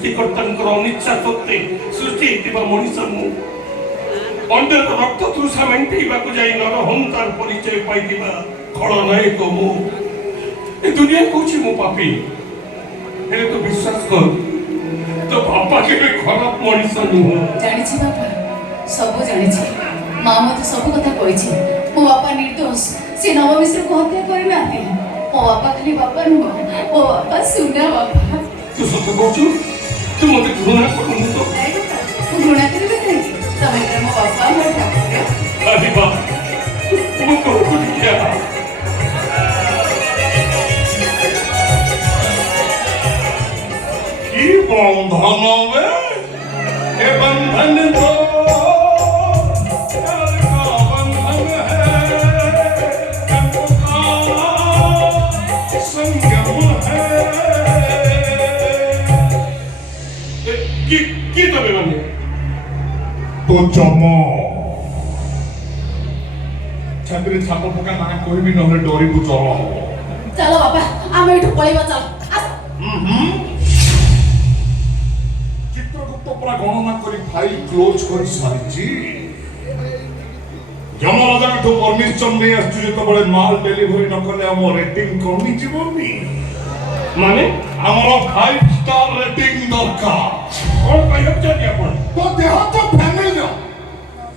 ସୃଷ୍ଟିକର୍ତ୍ତାଙ୍କର ଅନିଚ୍ଛା ସତ୍ତ୍ୱେ ସୃଷ୍ଟି ହେଇଥିବା ମଣିଷ ମୁଁ ଅନ୍ୟର ରକ୍ତ ତୃଷା ମେଣ୍ଟେଇବାକୁ ଯାଇ ନରହନ୍ତାର ପରିଚୟ ପାଇଥିବା ଖଳନାୟକ ମୁଁ ଏ ଦୁନିଆ କହୁଛି ମୁଁ ପାପୀ ହେଲେ ତୁ ବିଶ୍ୱାସ କର ତୋ ବାପା କେବେ ଖରାପ ମଣିଷ ନୁହଁ। ଜାଣିଛି ବାପା ସବୁ ଜାଣିଛି ମା ମତେ ସବୁ କଥା କହିଛି ମୋ ବାପା ନିର୍ଦ୍ଦୋଷ ସେ ନବମିଶ୍ରକୁ ହତ୍ୟା କରିନାହାନ୍ତି ମୋ ବାପା ଖାଲି ବାପା ନୁହଁ ମୋ ବାପା ସୁନା ବାପା। ତୁ ସତ କହୁଛୁ ତୁ ମତେ ଘୃଣା କରୁନୁ ତ? ମୁଁ ଘୃଣା କରିବି କାହିଁକି ତମେ ମୋ ବାପା ମୋ ଠାକୁର। ଆରେ ବା ମୁଁ ତୋକୁ ଦେଖିଆ কি বন্ধন বে এ বন্ধন তো কি তবে মানে তো জম ছাত্রে ছাপ পকা না কইবি নহলে ডরিবু চল চলো বাবা আমি একটু পড়িবা চল চিত্রগুপ্ত পুরা গণনা করে ফাইল ক্লোজ করে সারিছি যমরাজাঠু পরমিশন নিয়ে আসছি যেতବେଳେ মাল ডেলিভারি ন কলে ଆମ রেটিং কমি জীবনি মানে ଆମର 5 স্টার রেটিং দরকার। কোন কইব চাই আপন তো দেহ তো ফ্যামিলির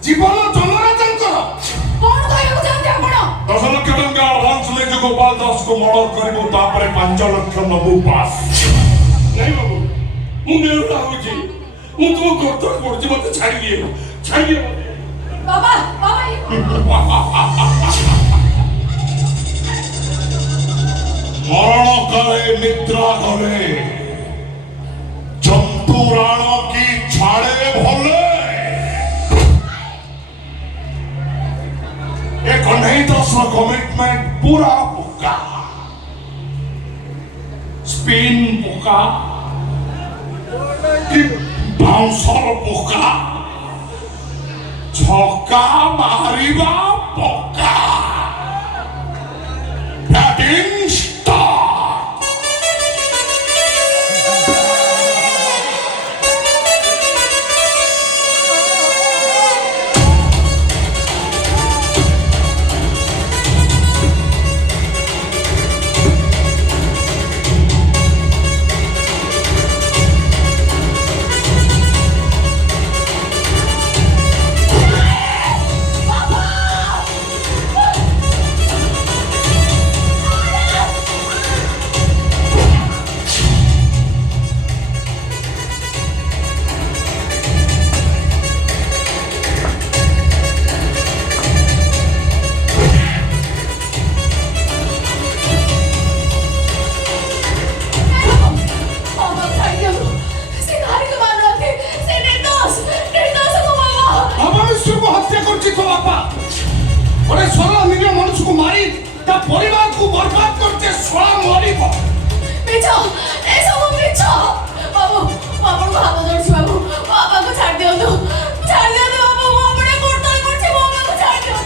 জীবন জনরাজଙ୍କର কোন কইব চাই আপন 10 লক্ষ টଙ୍କା ଆଡଭାନ୍ସ ନେଇ ଗୋପାଳ ଦାସକୁ ମର୍ଡର କରିବୁ ତାପରେ 5 ଲକ୍ଷ ନବୁ ପାସ୍। ନାଇଁ ବାବୁ ମୁଁ ନେଉଟା ହଉଛି ମୁଁ ତୁମ ଗର୍ତ ପଡୁଛି ମତେ ଛାଡ଼ିଦିଏ ମତେ ବାବା ବାବା মরণ করে নিদ্রা করে জন্তুরাণ কি ছাড়ে ভলে এক नहीं दस कमिटमेंट पूरा पोका स्पिन पोका बाउंसर पोका छक्का मारिबा पोका बैटिंग परिवार को बर्बाद करते सोला मरिब मिछो ए सब मिछो बाबू बाबू को हाथ जोड़ছি बाबू बाबा को छाड़ दियो तो बाबू वो अपने कोर्टल करছে बाबा को छाड़ दियो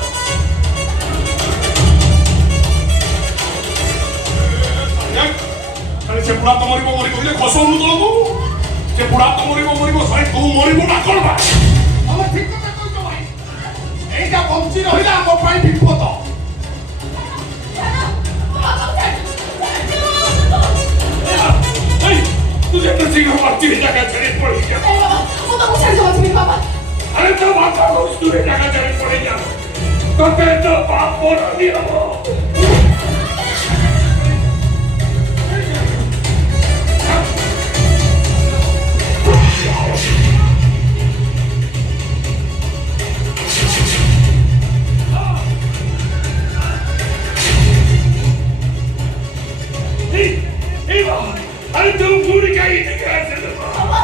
अरे से बुढ़ा तो मरिब ले खसौनु तलबू से बुढ़ा तो मरिब सरे तू मरिब ना करबा हम ठीक କଥା कहतो भाई एटा बंची रहिला हम पाई विपद तुझे नसीब मर्जी जगह चढ़े पड़ी क्या वो तो मुझे समझ में बाबा अरे तो बात को तुझे जगह चढ़े पड़ी क्या तो कह तो बाप बोल दिया वो अरे तुम पूरी क्या ही निकाल से तो बाबा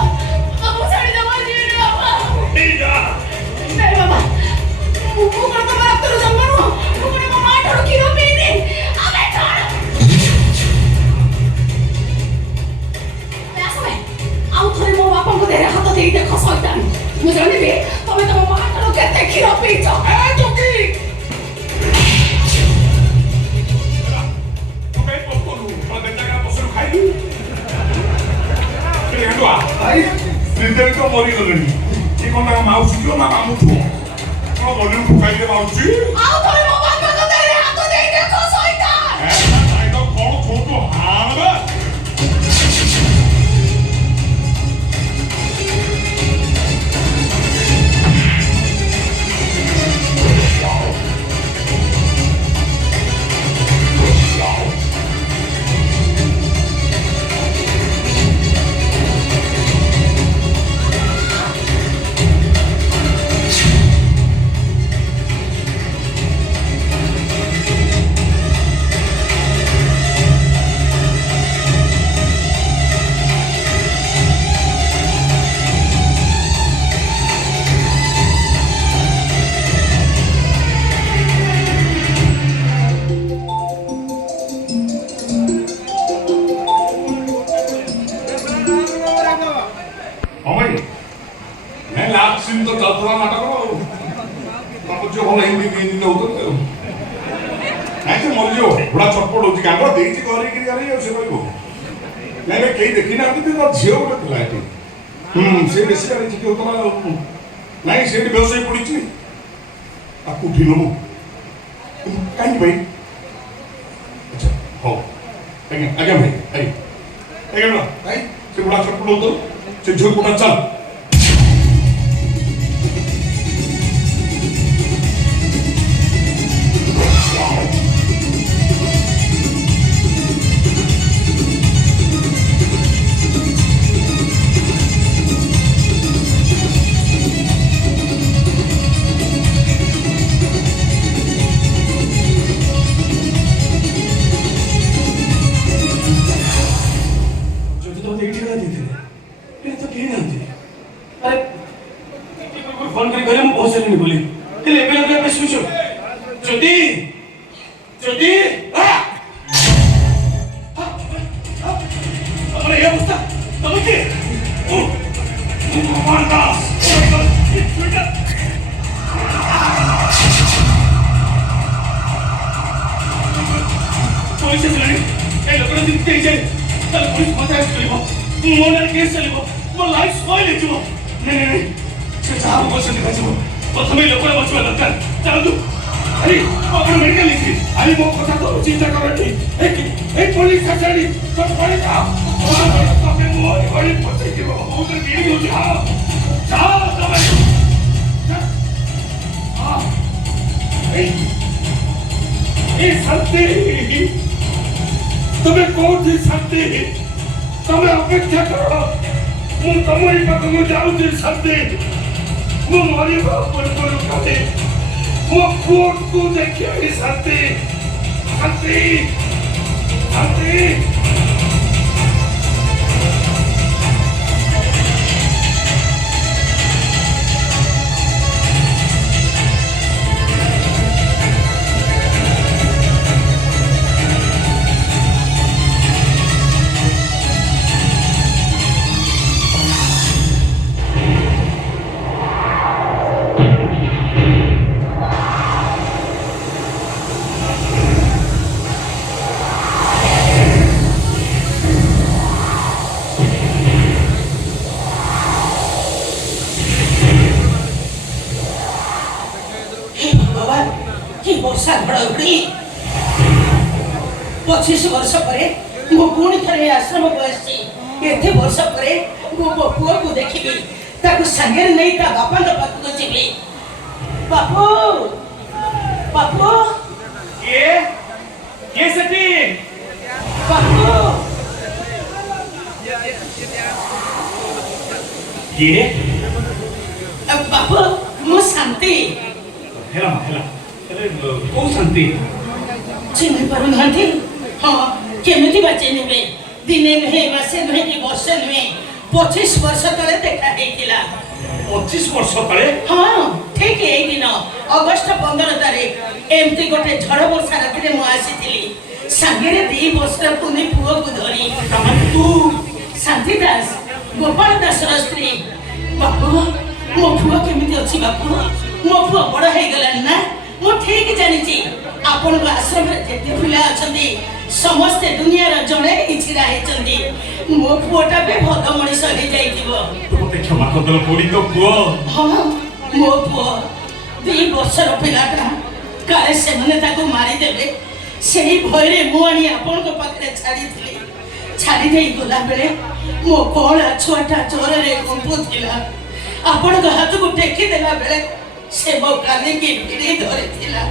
बाबू छाड़ दो मुझे बाबा नहीं जा नहीं बाबा वो कर तो बात करो जंगल वो मुझे मार ठोड़ की रो पी दे अबे छोड़ मैं समय आओ थोड़े मो बापा को तेरे हाथ दे देखो शैतान मुझे जाने भी तुम्हें तो मार ठोड़ के ते खीरो पी जा ए चुकी तुम्हें तो बोलूं पर बेटा का पसंद खाई ଭାଇ ଶ୍ରୀଦେବୀ ତ ମରିଗଲେଣି ଏ କ'ଣ ତାଙ୍କ ମାଉସୀ ଥିବ ନା ମାମୁଁ ଥିବ କ'ଣ ଗଲି ଠୁକାଇଲେ ମାଉସୀ ଆଉ ଥରେ ମୋ ବାପାଙ୍କ ଦେହରେ ହାତ ଦେଇ ଦେଖ ସଇତାନ। ଭାଇ ତ କ'ଣ କହୁଛୁ ହାଣବେ सीन तो चलता नाटक जो भल हिंदी हिंदी होते नहीं से मरी जो बुढ़ा छटपट होती गांड देती घर से कह नहीं कहीं देखी ना झील गोटे थी से बेस होता नहीं से व्यवसाय पड़ी उठी नमु कहीं भाई अच्छा हाँ आज्ञा आज्ञा भाई आज्ञा भाई से बुढ़ा छटपट होता से झील गोटा चल फोन कर घरे में बहुत सारे बोली हेले एबे लगे पे सुचो ज्योति ज्योति अरे ये अवस्था तब के भगवान दास पुलिस चलनी ए लोक दिखते जाए चल पुलिस मत चलिबो मोनर केस चलिबो मो लाइफ स्पॉइल हे जिवो नहीं से चाहू को से निकाजो प्रथमे लोक बचवा दरकार चल तू अरे अपन मेडिकल लिखी अरे मो कथा तो चिंता करनी एक पुलिस कचहरी तो पड़े था तो मैं मो बड़ी पछे के उधर गिरी हो जा जा समय हां ए सत्य तुम्हें कौन सी सत्य तुम्हें अपेक्षा करो मु तुम्हारी पाखु जाऊँ सत्य मु मरिबा पूर्व कहे मो कोर्ट को देखिए सत्य सत्य सत्य घड़घड़ी 25 वर्ष परे मो पुणी थरे आश्रम को आसी एते वर्ष परे मो पुआ को देखिबी ताको संगे नहीं ता बापा के पास को जीबी बापू बापू ये सती बापू ये बापू मो शांति हेला हेला को शांति चिन्ह पारु नांती हां केमिति बचे नेबे दिने नहे मासे नहे कि वर्ष नहे 25 वर्ष तले देखा हेतिला 25 वर्ष तले हां ठीक एई दिन अगस्त 15 तारिख एमती गोटे झड़ वर्षा राति रे मु आसीथिली संगे 2 वर्ष पुनी पुओ को धरी तू शांति दास गोपाल दास स्त्री बापू मो पुओ केमिति अछि बापू मो पुओ बड़ हे गलन ना मो ठीक जानिची आपन आश्रम रे जेते पिला अछंती ସମସ୍ତେ ଦୁନିଆର ଜଣେ ହିଁ ଛିଡ଼ା ହେଇଛନ୍ତି ମୋ ପୁଅଟା ବି ଭଲ ମଣିଷ ହେଇଯାଇଥିବ। ମତେ କ୍ଷମା କରିଦେଲ ପୋଡ଼ି ତ ପୁଅ। ହଁ ମୋ ପୁଅ 2 ବର୍ଷର ପିଲାଟା କାଳେ ସେମାନେ ତାକୁ ମାରିଦେବେ ସେହି ଭୟରେ ମୁଁ ଆଣି ଆପଣଙ୍କ ପାଖରେ ଛାଡ଼ିଥିଲି। ଛାଡ଼ି ଦେଇ ଗଲାବେଳେ ମୋ କଳା ଛୁଆଟା ଜ୍ୱରରେ କମ୍ପୁଥିଲା। ଆପଣଙ୍କ ହାତକୁ ଟେକି ଦେଲା ବେଳେ ସେ ମୋ କାନିକି ଭିଡ଼ି ଧରିଥିଲା।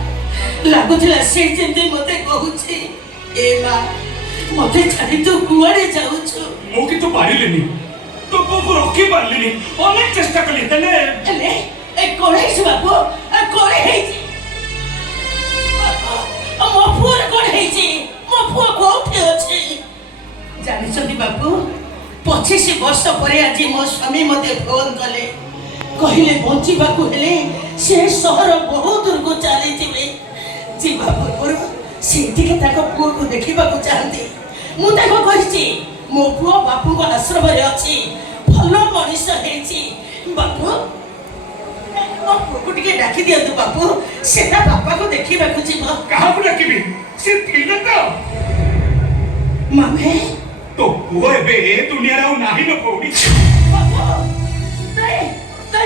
ଲାଗୁଥିଲା ସେ ଯେମିତି ମତେ କହୁଛି ଏ ମା ମତେ ଛାଡ଼ି ତୁ କୁଆଡ଼େ ଯାଉଛୁ। ମୁଁ କିନ୍ତୁ ପାରିଲିନି ତୋ ପୁଅକୁ ରଖି ପାରିଲିନି ଅନେକ ଚେଷ୍ଟା କଲି ହେଲେ ହେଲେ ଏ କଣ ହେଇଛି ବାପୁ କଣ ହେଇଛି ମୋ ପୁଅର କଣ ହେଇଛି ମୋ ପୁଅ କୋଉଠି ଅଛି ଜାଣିଛନ୍ତି ବାପୁ 25 ବର୍ଷ ପରେ ଆଜି ମୋ ସ୍ୱାମୀ ମତେ ଫୋନ କଲେ କହିଲେ ବଞ୍ଚିବାକୁ ହେଲେ ସେ ସହର ବହୁତ ଦୂରକୁ ଚାଲିଯିବେ ଯିବା ପୂର୍ବରୁ ସେ ଟିକେ ତାଙ୍କ ପୁଅକୁ ଦେଖିବାକୁ ଚାହାନ୍ତି। ମୁଁ ତାକୁ କହିଛି ମୋ ପୁଅ ବାପୁଙ୍କ ଆଶ୍ରମରେ ଅଛି ଭଲ ମଣିଷ ହେଇଛି ବାପୁ ମୋ ପୁଅକୁ ଟିକେ ଡାକି ଦିଅନ୍ତୁ ବାପୁ ସେ ତା ବାପାକୁ ଦେଖିବାକୁ ଯିବ। କାହାକୁ ଡାକିବି ସେ ଥିଲେ ତ ମାନେ ତୋ ପୁଅ ଏବେ ଏ ଦୁନିଆରେ ଆଉ ନାହିଁ ଲୋ ପୋଡ଼ି। ବାପୁ ନାଇଁ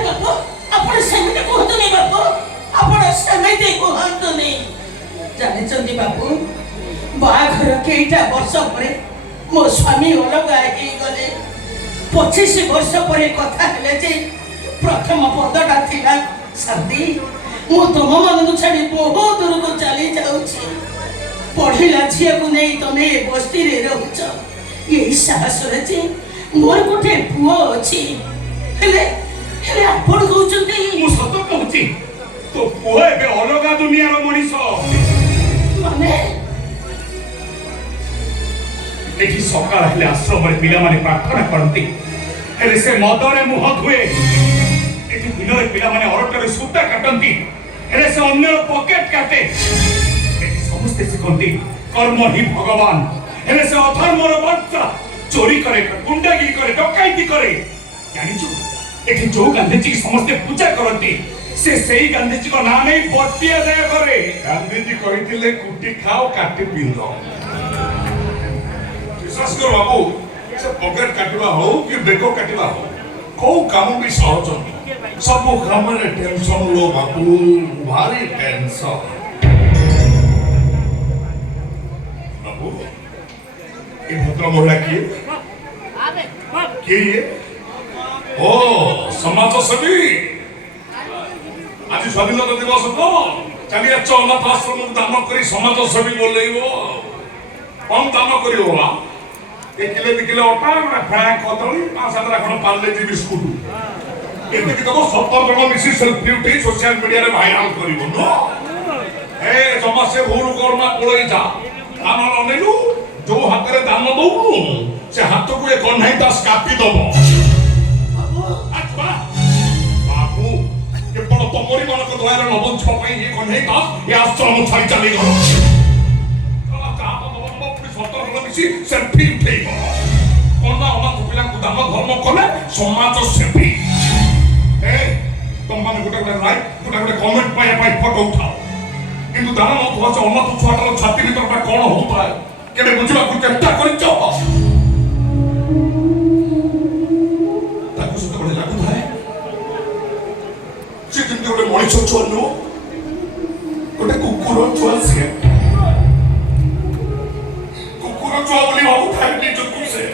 ବାପୁ ଆପଣ ସେମିତି କୁହନ୍ତୁନି ବାପୁ ଆପଣ ସେମିତି କୁହନ୍ତୁନି। ଜାଣିଛନ୍ତି ବାପୁ ବାହାଘର କେଇଟା ବର୍ଷ ପରେ ମୋ ସ୍ୱାମୀ ଅଲଗା ହେଇଗଲେ 25 ବର୍ଷ ପରେ କଥା ହେଲେ ଯେ ପ୍ରଥମ ପଦଟା ଥିଲା ଶାନ୍ତି ମୁଁ ତୁମମାନଙ୍କୁ ଛାଡ଼ି ବହୁତ ଦୂରକୁ ଚାଲି ଯାଉଛି ପଢ଼ିଲା ଝିଅକୁ ନେଇ ତମେ ଏ ବସ୍ତିରେ ରହୁଛ ଏଇ ସାହସରେ ଯେ ମୋର ଗୋଟେ ପୁଅ ଅଛି ହେଲେ ହେଲେ ଆପଣ କହୁଛନ୍ତି ମୁଁ ସତ କହୁଛି ତୋ ପୁଅ ଏବେ ଅଲଗା ଦୁନିଆର ମଣିଷ। ମାନେ ଏଠି ସକାଳ ହେଲେ ଆଶ୍ରମରେ ପିଲାମାନେ ପ୍ରାର୍ଥନା କରନ୍ତି ହେଲେ ସେ ମଦରେ ମୁହଁ ଧୁଏ। ଏଠି ଦିନରେ ପିଲାମାନେ ଅରଟରେ ସୂତା କାଟନ୍ତି ହେଲେ ସେ ଅନ୍ୟର ପକେଟ କାଟେ। ଏଠି ସମସ୍ତେ ଶିଖନ୍ତି କର୍ମ ହିଁ ଭଗବାନ ହେଲେ ସେ ଅଧର୍ମର ବାର୍ତ୍ତା ଚୋରି କରେ ଗୁଣ୍ଡାଗିରି କରେ ଡକାୟତି କରେ। ଜାଣିଛୁ ଏଠି ଯୋଉ ଗାନ୍ଧୀଜୀ ସମସ୍ତେ ପୂଜା କରନ୍ତି ସେ ସେଇ ଗାନ୍ଧୀଜୀଙ୍କ ନାଁ ନେଇ ବଟି ଆଦାୟ କରେ। ଗାନ୍ଧୀଜୀ କହିଥିଲେ କୁଟି ଖାଅ କାଟି ପିନ୍ଧ। ବିଶ୍ୱାସ କର ବାବୁ ସେ ପକେଟ କାଟିବା ହଉ କି ବେକ କାଟିବା ହଉ କୋଉ କାମ ବି ସହଜ ନୁହଁ। ସବୁ କାମରେ ଟେନସନ लो ବାବୁ ଭାରି ଟେନସନ। ବାବୁ ଏ ଭଦ୍ର ମହିଳା କିଏ କିଏ ଓ ସମାଜସେବୀ ଆଜି ସ୍ୱାଧୀନତା ଦିବସ ତ ଚାଲି ଆସ ଅନାଥ ଆଶ୍ରମକୁ ଦାନ କରି ସମାଜସେବୀ ବୋଲେଇବ। କଣ ଦାନ କରିବ ବା 1 କିଲୋ 2 କିଲୋ ଅଟା ଗୋଟେ ଫ୍ରାଏ କଦଳୀ 5-7ଟା ଖଣ୍ଡ ପାର୍ଲେଜି ବିସ୍କୁଟ ଏତିକି ତକ 17 ଜଣ ମିଶି ସେଲ୍ଫି ଉଠେଇ ସୋସିଆଲ ମିଡିଆରେ ଭାଇରାଲ କରିବ ନୁହଁ। ଏ ଜମା ସେ ଭୁଲ କର୍ମା ପଳେଇ ଯା ଦାନ ଅନେଇଲୁ ଯୋଉ ହାତରେ ଦାନ ଦଉନୁ ସେ ହାତକୁ ଏ କହ୍ନାଇ ଦାସ କାଟି ଦବ। ବାବୁ କେବଳ ତମରି ମାନଙ୍କ ଦୟାରେ ନ ବଞ୍ଚିବା ପାଇଁ ଏ କହ୍ନାଇ ଦାସ ଏ ଆଶ୍ରମ ଛାଡ଼ି ଚାଲିଗଲ। 17 ଜଣ ମିଶି ସେଲ୍ଫି ଉଠେଇବ କଣ ଅନାଥ ପିଲାଙ୍କୁ ଦାନ ଧର୍ମ କଲେ ସମାଜ ସେବୀ। ତମମାନେ ଗୋଟେ ଲାଇକ୍ ଗୋଟେ କମେଣ୍ଟ ପାଇବା ପାଇଁ ଫଟୋ ଉଠାଅ କିନ୍ତୁ ଦାନ ନଉଥିବା ସେ ଅନାଥ ଛୁଆଟାର ଛାତି ଭିତରଟା କଣ ହଉଥାଏ କେବେ ବୁଝିବାକୁ ଚେଷ୍ଟା କରିଛ? ତାକୁ ସେତେବେଳେ ଲାଗୁଥାଏ ସେ ଯେମିତି ଗୋଟେ ମଣିଷ ଛୁଆ ନୁହଁ ଗୋଟେ କୁକୁର ଛୁଆ। ସେ କୁକୁର ଛୁଆ ବୋଲି ଭାବୁଥାଏ ନିଜକୁ ସେ।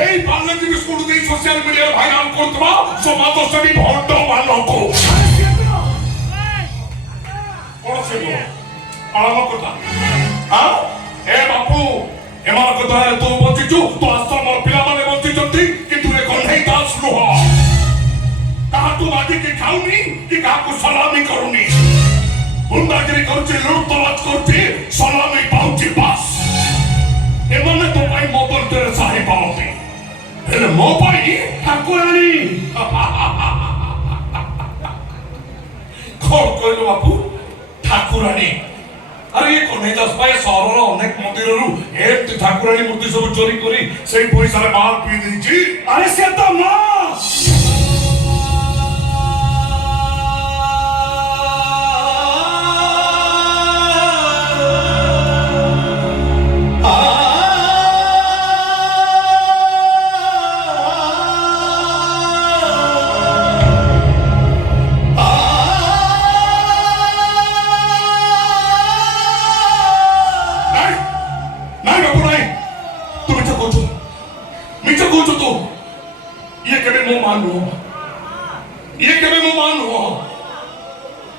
এই পার্লেজি বিস্কুট দিয়ে সোশ্যাল মিডিয়ায় ভাইরাল করতবা সমাজসেবী ভণ্ড বালক কোন সেগুলো আরম্ভ কথা এ বাপু এମାନଙ୍କ ଦ୍ୱାରା ତୁ ବଞ୍ଚିଛୁ ତୋ ଆଶ୍ରମର ପିଲାମାନେ ବଞ୍ଚିଛନ୍ତି କିନ୍ତୁ ଏ କହ୍ନେଇ ଦାସ ନୁହଁ। କାହାକୁ ମାଗିକି ଖାଉନି କି କାହାକୁ ସଲାମି କରୁନି ଗୁଣ୍ଡାଗିରି କରୁଛି ଲୁଟତରାଜ କରୁଛି ସଲାମି ପାଉଛି ବାସ୍। ଏମାନେ ତୋ ପାଇଁ ମଦର ତେରେସା ହେଇପାରନ୍ତି ହେଲେ ମୋ ପାଇଁ ଠାକୁରାଣୀ। କଣ କହିଲୁ ବାପୁ ଠାକୁରାଣୀ? ଆରେ ଏ କହ୍ନେଇ ଦାସ ପାଇଁ ସହରର ଅନେକ ମନ୍ଦିରରୁ ଏମିତି ଠାକୁରାଣୀ ମୂର୍ତ୍ତି ସବୁ ଚୋରି କରି ସେଇ ପଇସାରେ ମାଲ ପିଇ ଦେଇଛି। ଆରେ ସେ ତ ମା କହୁଛୁ ତୁ? ଇଏ କେବେ ମୋ ମା ନୁହଁ, ଇଏ କେବେ ମୋ ମା ନୁହଁ।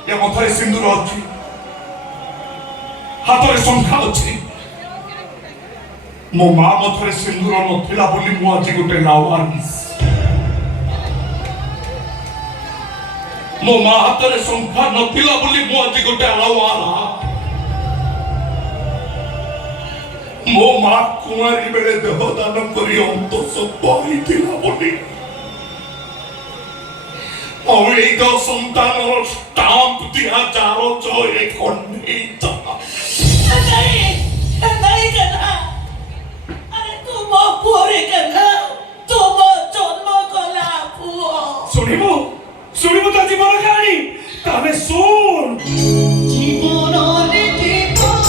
ଏ ମଥାରେ ସିନ୍ଦୁର ଅଛି, ହାତରେ ଶଙ୍ଖା ଅଛି। ମୋ ମା ମଥାରେ ସିନ୍ଦୁର ନଥିଲା ବୋଲି ମୁଁ ଆଜି ଗୋଟେ ଲାୱାରିସ। ମୋ ମା ହାତରେ ଶଙ୍ଖା ନଥିଲା ବୋଲି ମୁଁ ଆଜି ଗୋଟେ ଆୱାରା। ମୋ ମା କୁଆରୀ ବେଳେ ଦେହଦାନ କରି ଅନ୍ତଃସତ୍ତ୍ୱ ହେଇଥିଲା ବୋଲି ଆଉ ଏଇ ସନ୍ତାନର ଷ୍ଟାମ୍ପ ଦିଆଯାଉଛି ଏ କଣ୍ଢେଇଟା। नहीं करना। अरे तू मो पूरे करना, तू मो जन्म कला पुओ। ଶୁଣିବୁ ଶୁଣିବୁ ତା ଜୀବନ କାହାଣୀ, ତାହେଲେ ଶୁଣ। জীবনরে জীবন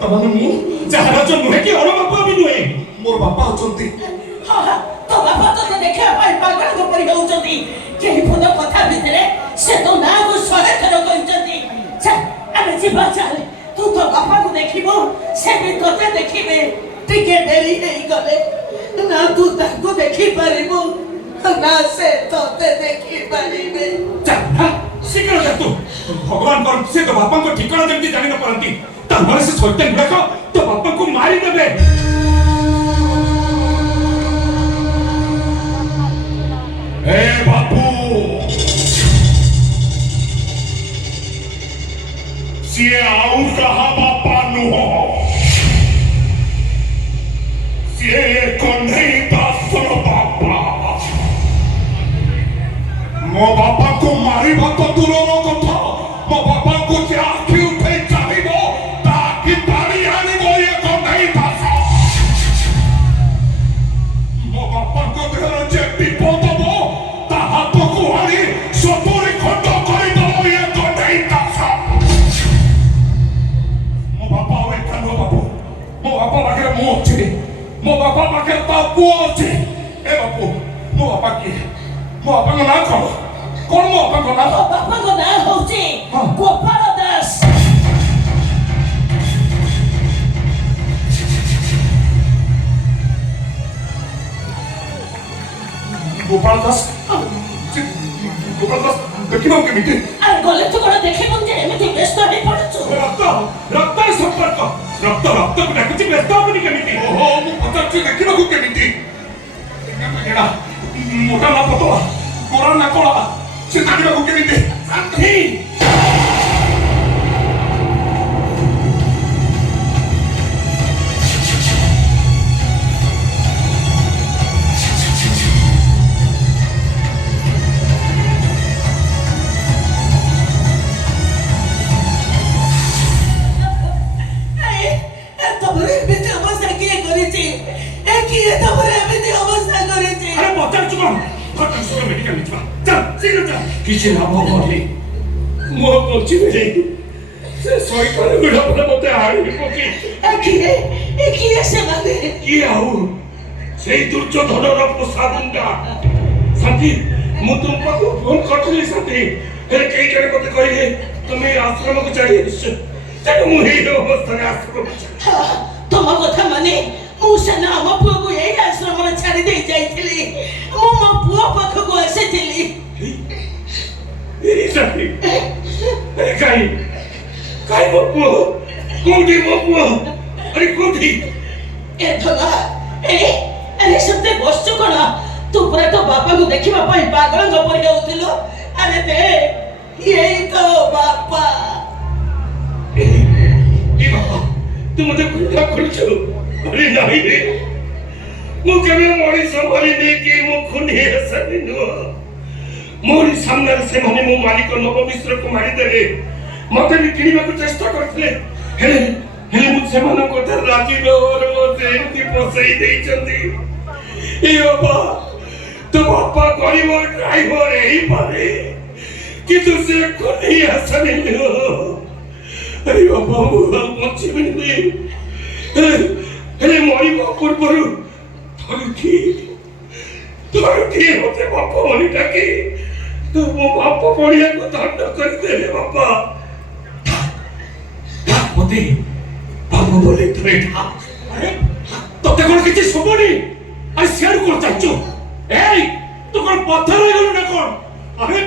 ତାମାନେ ମୁଁ ଯାହାର ଜନ୍ମ ହେଇକି ଅଣ ବାପା ବି ନୁହେଁ। ମୋର ବାପା ଅଛନ୍ତି। तो बापा तो देखा पाई पागल को परि होउचंती केही फुल कथा भितरे से तो ना को सहे थरो कहचंती। चल अबे जीवा चल, तू तो बापा को देखिबो से भी तोते देखिबे। टिके डेरी हेई गले ना तू ताको देखि परिबो ना से तोते देखि परिबे। चल हां शीघ्र जा तू। भगवान कर से तो बापा को ठिकाना जेमती जानि न पारंती, तापर से सत्य गुड़ाक तो बापा को मारी देबे। ए बापू, सिए आउ कहा बापा नुहो, सिए कन्हई दासर बापा। मो बापा को मारी तो दूरर कथा, मो बापा को जे आखि उठे चाहिबो ताकि तारी आनिबो ये कन्हई दास। मो बापा को देहर जे विपद हो ता हाथ को हारी सतुरी खंड करि दबो ये कन्हई दास। मो बापा ओए कानो बापू, मो बापा पाखे मु अछि, मो बापा पाखे ता पुओ अछि। ए बापू मो बापा की, मो बापा को ना कहो कौन मो बापा को ना बापा को ना होउची गोपाल दास। गोपाल दास, गोपाल दास देखिबो केमिति? আর গলে তো কোন দেখিবন যে এমিতি ব্যস্ত হই পড়ছু। रक्त रक्त संपर्क रक्त रक्त को डाकुची व्यस्त होबनी केमिति? ओहो मु पचाची देखिबो केमिति? एडा मोटा ना पतला गोरा ना कोला से देखिबो केमिति? शांति किसी लाभ होनी मो पछी से सोई करे गुडा पर मते आड़ी पकी किए से माने की आउ सेई दुर्योधन रो प्रसादंगा शांति ମୁଁ ତୁମ ପାଖକୁ ଫୋନ କରିଥିଲି ସତେ ହେଲେ କେହି ଜଣେ ମତେ କହିଲେ ତମେ ଆଶ୍ରମକୁ ଛାଡ଼ି ଆସିଛ ତେଣୁ ମୁଁ ଏଇ ଅବସ୍ଥାରେ ଆଶ୍ରମକୁ ଛାଡ଼ି ତମ କଥା ମାନେ ମୁଁ ସେନା ଆମ ପୁଅକୁ ଏଇ ଆଶ୍ରମରେ ଛାଡ଼ି ଦେଇ ଯାଇଥିଲି ମୁଁ ମୋ ପୁଅ ପାଖକୁ ଆସିଥିଲି ଏଇ ସାଥୀ କାହିଁ କାହିଁ ମୋ ପୁଅ କୋଉଠି ମୋ ପୁଅ ଆରେ କୋଉଠି ଏ ଧଲା ଆରେ ସତେ ବସଛୁ କଣ ତୁ ପୁରା ତ ବାପାକୁ ଦେଖିବା ପାଇଁ ପାଗଳଙ୍କ ପରି ହେଉଥିଲୁ ଆରେ ଦେ ଏଇ ତ ବାପା ଏ ବାପା ତୁ ମତେ ଭୁଲା କରୁଛୁ ଆରେ ନାହିଁ ରେ ମୁଁ କେବେ ମଣିଷ ମରିନି କି ମୁଁ ଖୁନି ଆସାମୀ ନୁହଁ ମୋରି ସାମ୍ନାରେ ସେମାନେ ମୋ ମାଲିକ ନବ ମିଶ୍ରକୁ ମାରିଦେଲେ ମତେ ବି କିଣିବାକୁ ଚେଷ୍ଟା କରିଥିଲେ ହେଲେ ହେଲେ ମୁଁ ସେମାନଙ୍କ ଠାରୁ ରାଜି ନହବାରୁ ମତେ ଏମିତି ପଶେଇ ଦେଇଛନ୍ତି ଏ ବାପା ତୋ ବାପା ଗରିବ ଡ୍ରାଇଭର ହେଇପାରେ କିନ୍ତୁ ସେ ଖୁନି ଆସାମୀ ନୁହଁ ଆରେ ବାପା ମୁଁ ଆଉ ବଞ୍ଚିବିନି ହେଲେ ମରିବା ପୂର୍ବରୁ ଥରୁଠି ମତେ ବାପ ବୋଲି ଡାକି ମୋ ବାପ ପଡ଼ିଆକୁ ଦଣ୍ଡ କରିଦେଲେ ବାପା ମତେ ବାପ ବୋଲି ଧରେ ତତେ କଣ କିଛି ଶୁଭୁନି ଆରେ ସିଆଡୁ କଣ ଚାହୁଁଛୁ ଏଇ ତୁ କଣ ପଥର ହେଇଗଲୁ ନା କଣ ଆରେ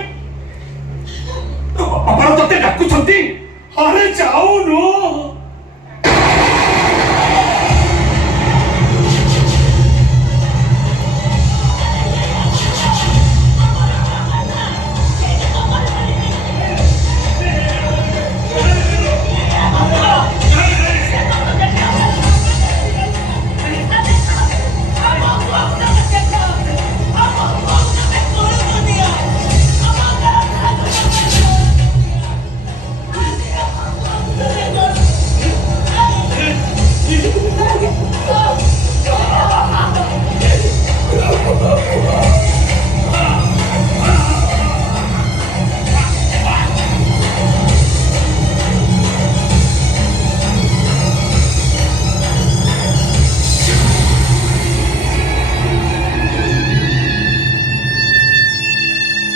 ବାପା ତତେ ଡାକୁଛନ୍ତି ଆରେ ଯାଉନୁ